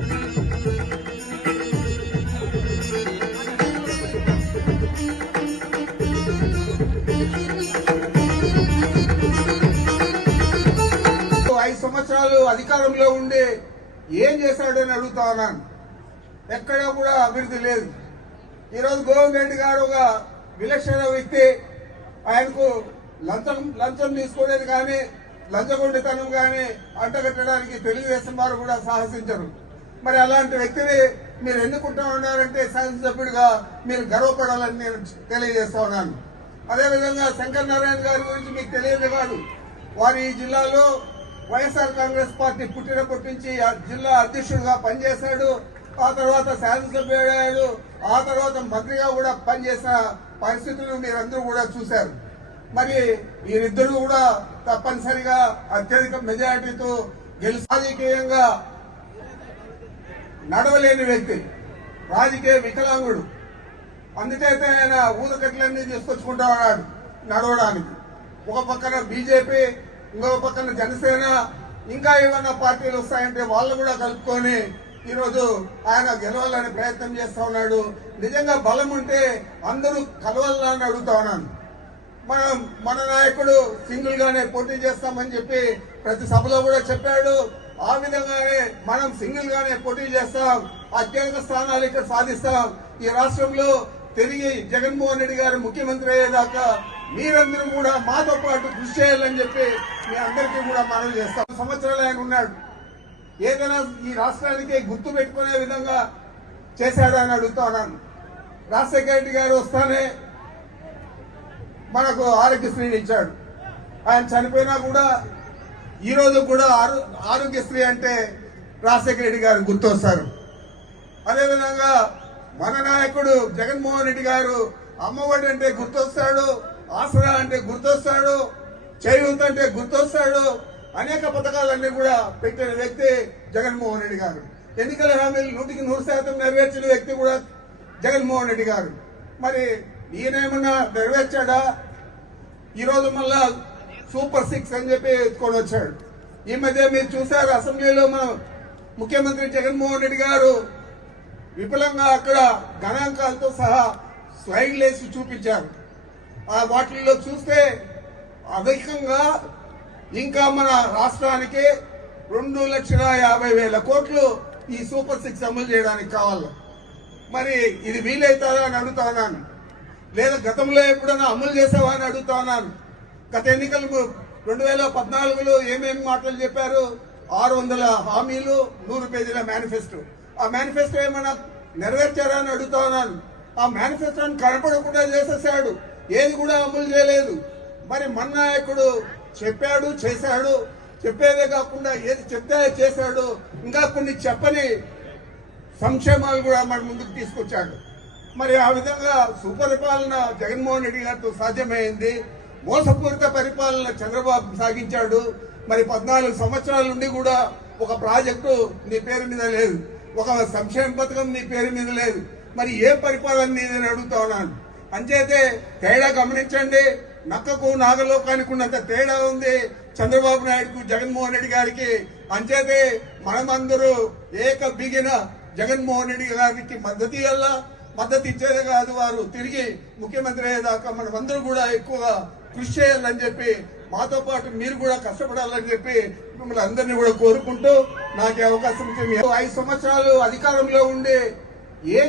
ఐదు సంవత్సరాలు అధికారంలో ఉండే ఏం చేశాడని అడుగుతా ఉన్నాను. ఎక్కడా కూడా అభివృద్ధి లేదు. ఈరోజు గోవింద్ రెడ్డి గారు ఒక విలక్షణ వ్యక్తి. ఆయనకు లంచం లంచం తీసుకోలేదు కానీ లంచగొండితనం కానీ అంటగట్టడానికి తెలుగుదేశం వారు కూడా సాహసించరు. మరి అలాంటి వ్యక్తిని మీరు ఎన్నుకుంటా ఉన్నారంటే శాసనసభ్యుడిగా మీరు గర్వపడాలని నేను తెలియజేస్తా ఉన్నాను. అదేవిధంగా శంకర్ నారాయణ గారి గురించి మీకు తెలియదు కాదు. వారి జిల్లాలో వైఎస్ఆర్ కాంగ్రెస్ పార్టీ పుట్టినప్పటి నుంచి జిల్లా అధ్యక్షుడిగా పనిచేశాడు. ఆ తర్వాత శాసనసభ్యుడు ఆ తర్వాత మంత్రిగా కూడా పనిచేసిన పరిస్థితులు మీరందరూ కూడా చూశారు. మరి వీరిద్దరూ కూడా తప్పనిసరిగా అత్యధిక మెజారిటీతో గెలిచి రాజకీయంగా నడవలేని వ్యక్తి రాజకీయ వికలాంగుడు. అందుకైతే ఆయన ఊదకట్లన్నీ తీసుకొచ్చుకుంటా ఉన్నాడు నడవడానికి. ఒక పక్కన బీజేపీ ఇంకొక పక్కన జనసేన ఇంకా ఏమన్నా పార్టీలు వస్తాయంటే వాళ్ళు కూడా కలుపుకొని ఈరోజు ఆయన గెలవాలని ప్రయత్నం చేస్తా ఉన్నాడు. నిజంగా బలం ఉంటే అందరూ కలవాలని అడుగుతా ఉన్నాను. మనం మన నాయకుడు సింగిల్ గానే పోటీ చేస్తామని చెప్పి ప్రతి సభలో కూడా చెప్పాడు. ఆ విధంగానే మనం సింగిల్ గానే పోటీ చేస్తాం అత్యధిక స్థానాలు ఇక్కడ సాధిస్తాం. ఈ రాష్ట్రంలో తిరిగి జగన్మోహన్ రెడ్డి గారు ముఖ్యమంత్రి అయ్యేదాకా మీరందరూ కూడా మాతో పాటు కృషి చేయాలని చెప్పి మీ అందరికీ కూడా మనం చేస్తాం. సంవత్సరాలు ఆయన ఉన్నాడు. ఏదైనా ఈ రాష్ట్రానికి గుర్తు పెట్టుకునే విధంగా చేశాడని అడుగుతా ఉన్నాను. రాజశేఖర రెడ్డి గారు వస్తానే మనకు ఆరోగ్యశ్రీని ఇచ్చాడు. ఆయన చనిపోయినా కూడా ఈ రోజు కూడా ఆరో- ఆరోగ్యశ్రీ అంటే రాజశేఖర రెడ్డి గారు గుర్తొస్తారు. అదేవిధంగా మన నాయకుడు జగన్మోహన్ రెడ్డి గారు అమ్మఒడి అంటే గుర్తొస్తాడు ఆసరా అంటే గుర్తొస్తాడు చేయూత అంటే గుర్తొస్తాడు అనేక పథకాలన్నీ కూడా పెట్టిన వ్యక్తి జగన్మోహన్ రెడ్డి గారు. ఎన్నికల హామీలు నూటికి నూరు శాతం నెరవేర్చిన వ్యక్తి కూడా జగన్మోహన్ రెడ్డి గారు. మరి ఈయనేమన్నా నెరవేర్చాడా? ఈరోజు మళ్ళా సూపర్ సిక్స్ అని చెప్పి ఎత్తుకొని వచ్చాడు. ఈ మధ్య మీరు చూశారు అసెంబ్లీలో మన ముఖ్యమంత్రి జగన్మోహన్ రెడ్డి గారు విపులంగా అక్కడ గణాంకాలతో సహా స్లైడ్లు వేసి చూపించారు. ఆ వాటిల్లో చూస్తే అధికంగా ఇంకా మన రాష్ట్రానికి రెండు లక్షల యాభై వేల కోట్లు ఈ సూపర్ సిక్స్ అమలు చేయడానికి కావాలి. మరి ఇది వీలైతుందా అని అడుగుతా ఉన్నాను. లేదా గతంలో ఎప్పుడైనా అమలు చేసావా అని అడుగుతా ఉన్నాను. గత ఎన్నికలకు రెండు వేల పద్నాలుగులో ఏమేమి మాటలు చెప్పారు? ఆరు వందల హామీలు నూరు పేజీల మేనిఫెస్టో. ఆ మేనిఫెస్టో ఏమైనా నెరవేర్చారా అని అడుగుతా ఉన్నాను. ఆ మేనిఫెస్టోని కనపడకుండా చేసేసాడు. ఏది కూడా అమలు చేయలేదు. మరి మన నాయకుడు చెప్పాడు చేశాడు. చెప్పేదే కాకుండా ఏది చెప్తే చేశాడు. ఇంకా కొన్ని చెప్పని సంక్షేమాలు కూడా మన ముందుకు తీసుకొచ్చాడు. మరి ఆ విధంగా సుపరిపాలన జగన్మోహన్ రెడ్డి గారితో సాధ్యమైంది. మోసపూరిత పరిపాలన చంద్రబాబు సాగించాడు. మరి పద్నాలుగు సంవత్సరాల నుండి కూడా ఒక ప్రాజెక్టు నీ పేరు మీద లేదు. ఒక సంక్షేమ పథకం నీ పేరు మీద లేదు. మరి ఏ పరిపాలన నేను అడుగుతా ఉన్నాను? అంచేతే తేడా గమనించండి. నక్కకు నాగలోకానికి ఉన్నంత తేడా ఉంది చంద్రబాబు నాయుడుకు జగన్మోహన్ రెడ్డి గారికి. అంచేతే మనమందరూ ఏక బిగిన జగన్మోహన్ రెడ్డి గారికి మద్దతు ఇవ్వాలా? మద్దతు ఇచ్చేదే కాదు వారు. తిరిగి ముఖ్యమంత్రి అయ్యేదాకా మనమందరూ కూడా ఎక్కువగా కృషి చేయాలని చెప్పి మాతో పాటు మీరు కూడా కష్టపడాలని చెప్పి మిమ్మల్ని అందరినీ కూడా కోరుకుంటూ నాకు అవకాశం ఇచ్చింది ఐదు సంవత్సరాలు అధికారంలో ఉండి ఏం